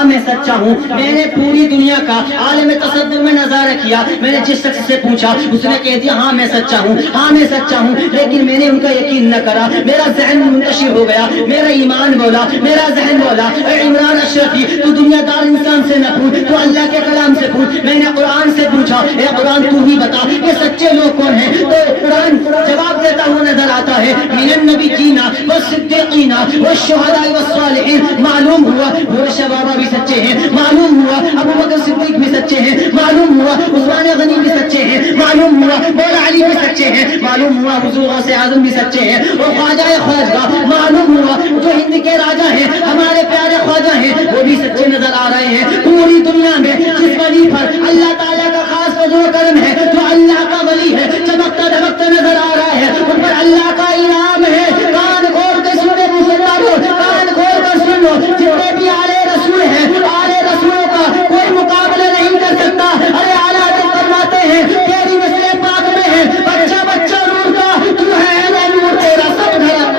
ہاں میں سچا ہوں. میں نے پوری دنیا کا عالم تصور میں نظارہ کیا. میں نے جس شخص سے پوچھا اس نے کہہ دیا ہاں میں سچا ہوں, ہاں میں سچا ہوں, لیکن میں نے ان کا یقین نہ کرا. میرا ذہن منتشر ہو گیا, میرا ایمان بولا, میرا ذہن بولا اے عمران اشرفی تو دنیا دار انسان سے نہ پوچھ, تو اللہ کے کلام سے پوچھ. میں نے قرآن سے پوچھا اے قرآن تو ہی بتا یہ سچے لوگ کون ہیں. تو قرآن جواب دیتا ہوا نظر آتا ہے من النبیین والصدیقین والشہداء والصالحین. معلوم ہوا بھورشا بابا بھی سچے ہیں, معلوم ہوا ابو بکر صدیق بھی سچے ہیں, معلوم ہوا عثمان غنی بھی سچے ہیں, معلوم ہوا مولا علی بھی سچے ہیں, معلوم ہوا حضور غوث اعظم بھی سچے ہیں, اور خواجہ خواجہ معلوم ہوا جو ہند کے راجا ہیں ہمارے پیارے خواجہ ہیں وہ بھی سچے نظر آ رہے ہیں. پوری دنیا میں جس ولی پر اللہ تعالیٰ کا خاص فضل و کرم ہے, جو اللہ کا ولی ہے, چمکتا دمکتا نظر آ رہا ہے, ان پر اللہ کا انعام ہے. کان کھول کے سنو مسلمانوں, کان کھول کر سن لو, جتنے بھی آلے رسول ہیں آلے رسولوں کا کوئی مقابلہ نہیں کر سکتا. ارے اعلیٰ حضرت فرماتے ہیں تیری نسل پاک میں ہے بچہ بچہ نور کا, تو ہے نا نور تیرا سب گھر.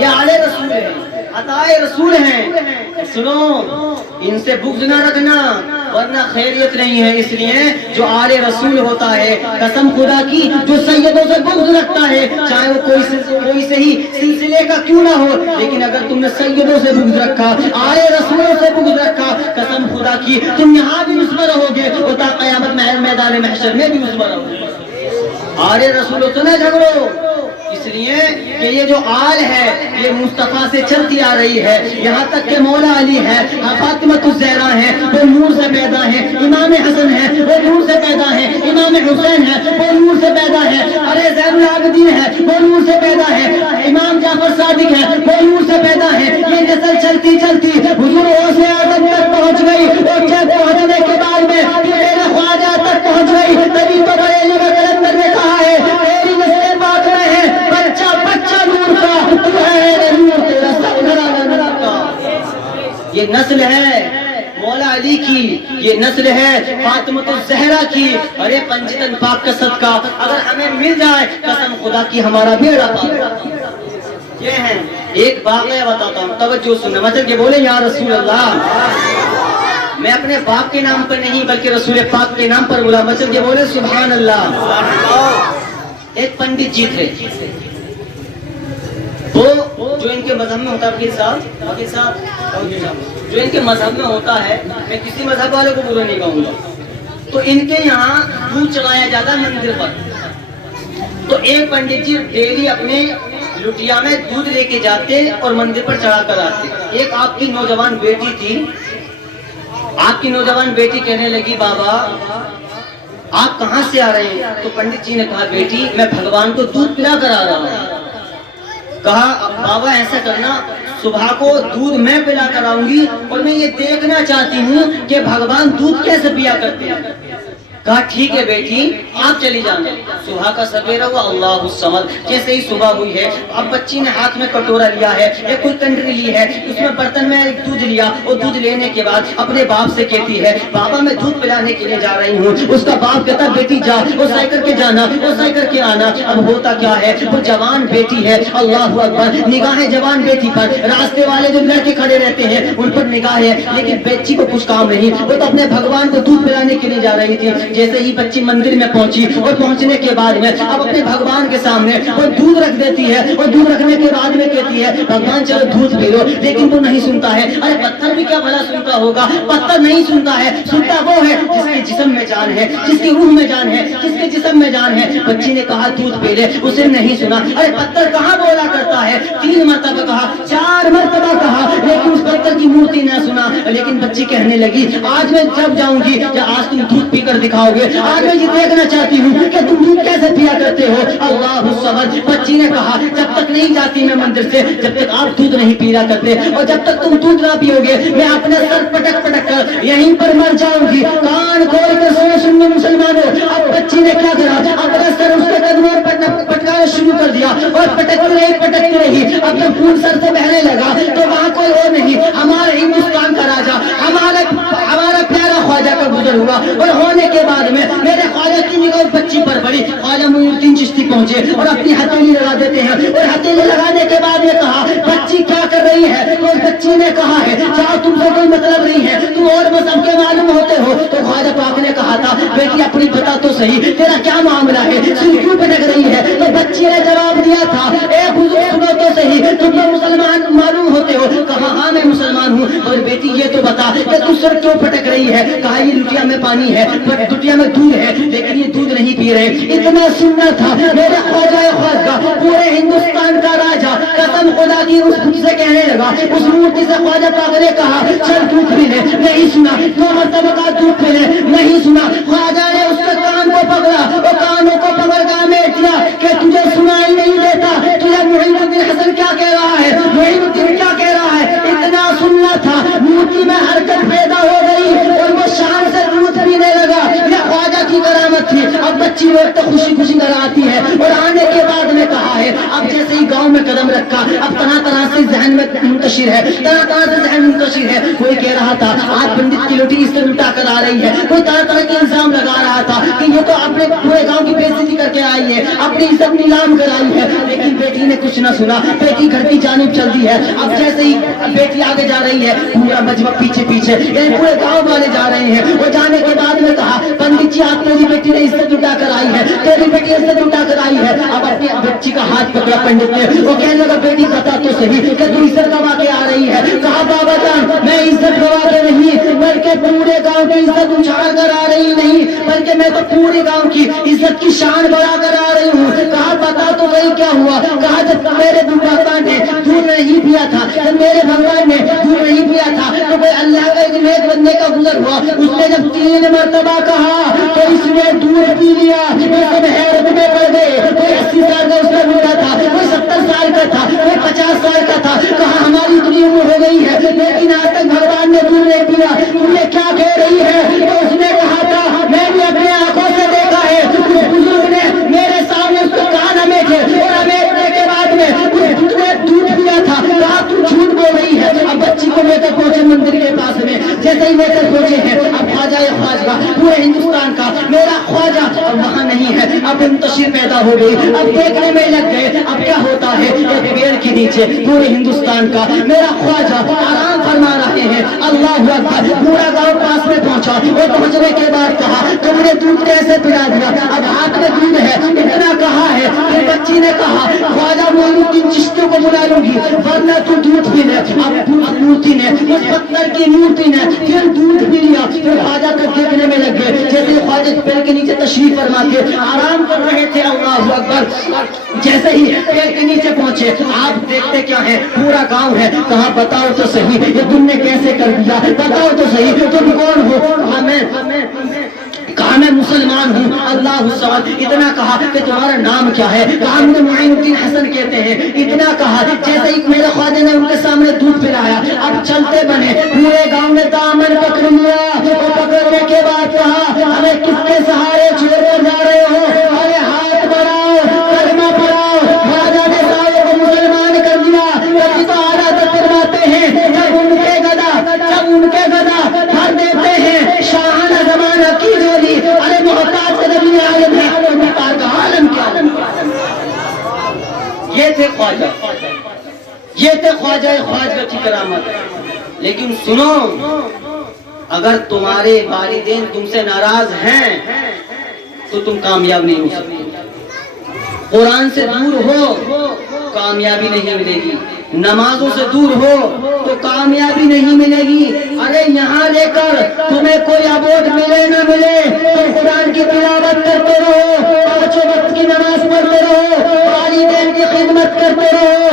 یہ آلے رسول ہیں, عطائے رسول ہیں. سنو ان سے بغض نہ رکھنا ورنہ خیریت نہیں ہے. اس لیے جو آل رسول ہوتا ہے قسم خدا کی جو سیدوں سے بغض رکھتا ہے چاہے وہ کوئی صحیح سلسلے کا کیوں نہ ہو, لیکن اگر تم نے سیدوں سے بغض رکھا, آل رسولوں سے بغض رکھا, قسم خدا کی تم یہاں بھی اس میں رہو گے اور تا قیامت میدان محشر میں بھی اس میں رہو گے. آل رسولوں سے نہ جھگڑو, اس لیے کہ یہ جو آل ہے یہ مصطفیٰ سے چلتی آ رہی ہے. یہاں تک کہ مولا علی ہے, فاطمہ الزہرا ہے, وہ نور سے پیدا ہے. امام حسن ہے وہ نور سے پیدا ہے. امام حسین ہے وہ نور سے پیدا ہے. ارے زین العابدین ہے وہ نور سے پیدا ہے. امام جعفر صادق ہے وہ نور سے پیدا ہے. یہ نسل چلتی چلتی حضور غوث اعظم تک پہنچ گئی, اور جب پہنچنے کے بعد میں میرے خواجہ تک پہنچ گئی. تبھی تو بڑے لوگ کلندر نے کہا ہے تیری نسل پاک میں ہے بچہ بچہ نور کا, تو ہے نور تیرا سب گھرانا کا. یہ نسل ہے مولا علی کی, یہ نسل ہے فاطمہ الزہرا کی. ارے پنجتن پاک کا صدقہ اگر ہمیں مل جائے قسم خدا کی ہمارا بیڑا پار. یہ ہے ایک واقعہ بتاتا ہوں, توجہ سننا. مطلب کہ بولے یا رسول اللہ, میں اپنے باپ کے نام پر نہیں بلکہ رسول پاک کے نام پر بولا. مطلب کہ بولے سبحان اللہ. ایک پنڈت جی تھے, وہ جو ان کے مذہب میں ہوتا ہے جو ان کے مذہب میں ہوتا ہے, میں کسی مذہب والوں کو برا نہیں کہوں گا, تو ان کے یہاں دودھ چڑھایا جاتا ہے مندر پر. تو ایک پنڈت جی ڈیلی اپنے لٹیا میں دودھ لے کے جاتے اور مندر پر چڑھا کر آتے. ایک آپ کی نوجوان بیٹی تھی, آپ کی نوجوان بیٹی کہنے لگی بابا آپ کہاں سے آ رہے ہیں؟ تو پنڈت جی نے کہا بیٹی میں بھگوان کو دودھ پلا کر آ رہا ہوں. کہا بابا ایسا کرنا صبح کو دودھ میں پلا کر آؤں گی اور میں یہ دیکھنا چاہتی ہوں کہ بھگوان دودھ کیسے پیا کرتے ہیں. کہا ٹھیک ہے بیٹی آپ چلی جانا. صبح کا سویرا ہوا, اللہ الصمد, جیسے ہی صبح ہوئی ہے اب بچی نے ہاتھ میں کٹورا لیا ہے, ایک کوئی کنڈری لی ہے, اس میں برتن میں دودھ لیا, اور دودھ لینے کے بعد اپنے باپ سے کہتی ہے بابا میں دودھ پلانے کے لیے جا رہی ہوں. اس کا باپ کہتا بیٹی جا, وہ سائی کر کے جانا, وہ سائی کر کے آنا. اب ہوتا کیا ہے وہ جوان بیٹی ہے, اللہ اکبر, نگاہیں جوان بیٹی پر. راستے والے جو لڑکے کھڑے رہتے ہیں ان پر نگاہ ہے, لیکن بچی کو کچھ کام نہیں, وہ تو اپنے بھگوان کو دودھ پلانے کے لیے جا رہی تھی. جیسے ہی بچی مندر میں پہنچی اور پہنچنے کے بعد میں اب اپنے بھگوان کے سامنے وہ دودھ رکھ دیتی ہے, اور دودھ رکھنے کے بعد میں کہتی ہے بھگوان چلو دودھ پی لو, لیکن وہ نہیں سنتا ہے. ارے پتھر بھی کیا بھلا سنتا ہوگا, پتھر نہیں سنتا ہے, سنتا وہ ہے جس کے جسم میں جان ہے, جس کی روح میں جان ہے, جس کے جسم میں جان ہے. بچی نے کہا دودھ پی لے, اسے نہیں سنا. ارے پتھر کہاں بولا کرتا ہے, 3 مرتبہ کہا, 4 مرتبہ کہا, لیکن اس پتھر کی مورتی نہ سنا. لیکن بچی کہنے لگی آج میں جب جاؤں گی یا آج تم دودھ پی کر دکھاؤ گے, آج میں یہ دیکھنا چاہتی ہوں کہ تم دودھ کیسے پیا کرتے ہو. اللہ الصمد. بچی نے کہا جب تک نہیں جاتی میں مندر سے جب تک آپ دودھ نہیں پیا کرتے, اور جب تک تم دودھ نہ پیو گے میں اپنا سر پٹک پٹک کر یہیں پر مر جاؤں گی. کان کھول کر سنو مسلمانوں. اب بچی نے کیا کرا, اپنا سر اس کے قدموں پر پٹکانا شروع کر دیا, اور پٹکتی رہی. اب جب خون سر سے بہنے لگا تو وہاں کوئی اور نہیں, ہمارے ہندوستان کا راجا, ہمارا پیارا خواجہ کا گزر ہوا اور ہونے کے بعد میں میرے خواجہ کی نگاہ بچی پر پڑی. خواجہ معین الدین چشتی پہنچے اور اپنی ہتھیلی لگا دیتے ہیں اور ہتھیلی لگانے کے بعد یہ کہا بچی کیا کر رہی ہے؟ تو اس بچی نے کہا ہے جاؤ تم سے کوئی مطلب نہیں ہے, تم اور مذہب کے معلوم ہوتے ہو. تو خواجہ پاک نے کہا تھا بیٹی اپنی بتا تو صحیح تیرا کیا معاملہ ہے, سن کیوں پٹک رہی ہے؟ تو بچی نے جواب دیا تھا اے بزرگ سنو تو صحیح تم تو مسلمان معلوم ہوتے ہو. کہا ہاں میں مسلمان ہوں. اور بیٹی یہ تو بتا کہ تو سر کیوں پٹک رہی ہے؟ کہا یہ لٹیا میں پانی ہے, لٹیا میں دودھ ہے, لیکن یہ دودھ نہیں پی رہے. اتنا سننا تھا میرے خواجہ خواجہ پورے ہندوستان کا راجا قسم خدا کی اس خود سے کہنے لگا. اس مورتی سے خواجہ پاک نے کہا چل دودھ پی لے. نہیں سنا. دو مرتبہ کا دودھ پی لے. نہیں سنا. خواجہ نے اس کے کان کو پکڑا اور کانوں کو پکڑ کر میٹ دیا کہ تجھے سنائی نہیں دیتا, تجھے معین الدین حسن کیا کہہ رہا ہے, معین الدین کیا کہہ رہا ہے. اتنا سننا تھا مورتی میں حرکت پیدا ہو گئی اور وہ شان سے دودھ پینے لگا. یہ خواجہ کی کرامت تھی. اب بچی وقت خوشی خوشی نظر آتی ہے اور آنے کے بعد میں کہا ہے اب جیسے ہی گاؤں میں قدم رکھا اب طرح طرح سے ذہن میں منتشر ہے, طرح طرح سے ذہن منتشر ہے. کوئی کہہ رہا تھا آج پنڈت کی لوٹی اس سے لٹا کر آ رہی ہے, کوئی طرح طرح کے الزام لگا رہا تھا کہ یہ تو اپنے پورے گاؤں کی بے عزتی کر کے آئی ہے, اپنی عزت نیلام کرائی ہے. لیکن بیٹی نے کچھ نہ سنا, بیٹی گھر کی جانب چل دی ہے. اب جیسے ہی بیٹی آگے جا رہی ہے پورا مجمع پیچھے پیچھے یعنی پورے گاؤں والے جا رہے ہیں. وہ جانے کے بعد میں کہا پنڈت جی آپ تیری بیٹی نے عزت لٹا کر آئی ہے, تیری بیٹی عزت لٹا کر آئی ہے. اب اپنی بچی کا ہاتھ پکڑا پنڈت نے, وہ کہنے لگا بیٹی بتا تو صحیح کہ تو عزت گوا کے آ رہی ہے. کہا بابا جان میں عزت گوا کے نہیں بلکہ پورے گاؤں کی عزت اچھاڑ کر آ رہی نہیں, بلکہ میں تو پورے گاؤں کی عزت کی شان بڑھا کر آ رہی ہوں. کہا بتا تو صحیح کیا ہوا. کہا جب میرے بابا نے دودھ نہیں پیا تھا, جب میرے بھگوان نے دودھ نہیں پیا تھا تو کوئی اللہ کا ایک نیک بندے کا گزر ہوا, اس نے جب 3 مرتبہ کہا تو اس نے دودھ پی لیا. یہ سب حیرت میں پڑ گئے. کوئی 80 سال کا اس کا بوڑھا تھا, کوئی 70 سال کا تھا, کوئی 50 سال کا تھا. کہا ہماری اتنی عمر ہو گئی ہے لیکن آج تک بھگوان نے دودھ نہیں پیا, تم یہ کیا کہہ رہی ہے؟ تو اس نے کہا تھا میں نے اپنے آنکھوں سے دیکھا ہے اس بزرگ نے میرے سامنے اس کو کہا نہ میٹھے اور میٹنے کے بعد میں اس نے دودھ پیا تھا. کہا تو جھوٹ بول رہی ہے. اب بچی کو لے کر پہنچے مندر کے پاس میں, جیسے ہی لے کر پہنچے ہیں اب خواجہ خواجہ پورے ہندوستان کا میرا خواجہ اب وہاں نہیں ہے. اب منتشر پیدا ہو گئی, اب دیکھنے میں لگ گئے اب کیا ہوتا ہے. ایک پیڑ کے نیچے پورے ہندوستان کا میرا خواجہ آرام فرما رہے ہیں. اللہ اکبر. پورا گاؤں پاس میں پہنچا اور پہنچنے کے بعد کہا تم نے دودھ کیسے پلا دیا؟ اب ہاتھ میں دودھ ہے اتنا کہا ہے. پھر بچی نے کہا خواجہ معین الدین چشتی کو بلا لوں گی ورنہ تو دودھ پی لے. اب مورتی نے اس پتھر کی مورتی نے پھر دودھ پی لیا. پھر خواجہ کو دیکھنے میں لگ گئے جیسے خواجہ پیڑ کے نیچے تشریف فرما کے آرام کر رہے تھے. اللہ اکبر. جیسے ہی پیڑ کے نیچے پہنچے آپ دیکھتے کیا ہے پورا گاؤں ہے. کہا بتاؤ تو صحیح یہ تم نے کیسے کر دیا, بتاؤ تو صحیح تم کون ہو؟ کہا میں مسلمان ہوں. اللہ سوال. اتنا کہا کہ تمہارا نام کیا ہے؟ کہا ہم نے معین الدین حسن کہتے ہیں. اتنا کہا جیسے ہی میرے خواجہ نے ان کے سامنے دودھ پلایا. اب چلتے بنے پورے گاؤں نے دامن پکڑ لیا اور پکڑنے کے بعد کہا ہمیں کس کے سہارے چھوڑ کر جا رہے ہو؟ ارے ہاتھ بڑھاؤ, کلمہ پڑھاؤ. خواجہ نے سارے کو مسلمان کر دیا. کبھی تو آدھا تک کرواتے ہیں جب ان کے گدا بھر دیتے ہیں شاہانہ زمانہ کی جولی. ارے محتاج کے نبی عالم ہے کا عالم کیا. یہ تھے خواجہ, یہ تھے خواجہ خواجہ کی کرامت. لیکن سنو اگر تمہارے والدین تم سے ناراض ہیں تو تم کامیاب نہیں ہو سکتے. قرآن سے دور ہو کامیابی نہیں ملے گی, نمازوں سے دور ہو تو کامیابی نہیں ملے گی. ارے یہاں لے کر تمہیں کوئی ایوارڈ ملے نہ ملے تم قرآن کی تلاوت کرتے رہو, 5 وقت کی نماز پڑھتے رہو, والدین کی خدمت کرتے رہو.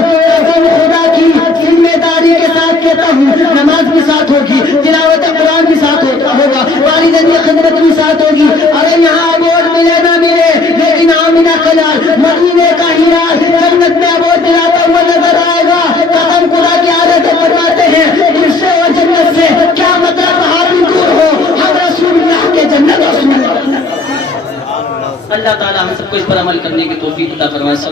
قسم خدا کی ذمہ داری کے ساتھ کہتا ہوں نماز بھی ساتھ ہوگی, تلاوت قرآن بھی ساتھ ہوگا, والدین کی خدمت بھی ساتھ ہوگی. ارے یہاں ایوارڈ ملے نہ ملے لیکن آمینہ کا لال مدینے کا ہیرا جنت میں ایوارڈ دلاتا ہوا نظر آئے گا. قسم خدا کی عادت فرماتے ہیں اس سے اور جنت سے کیا مطلب بہت دور ہو, ہم رسول اللہ کے جنت رسول اللہ. اللہ تعالی ہم سب کو اس پر عمل کرنے کی توفیق عطا فرمائے.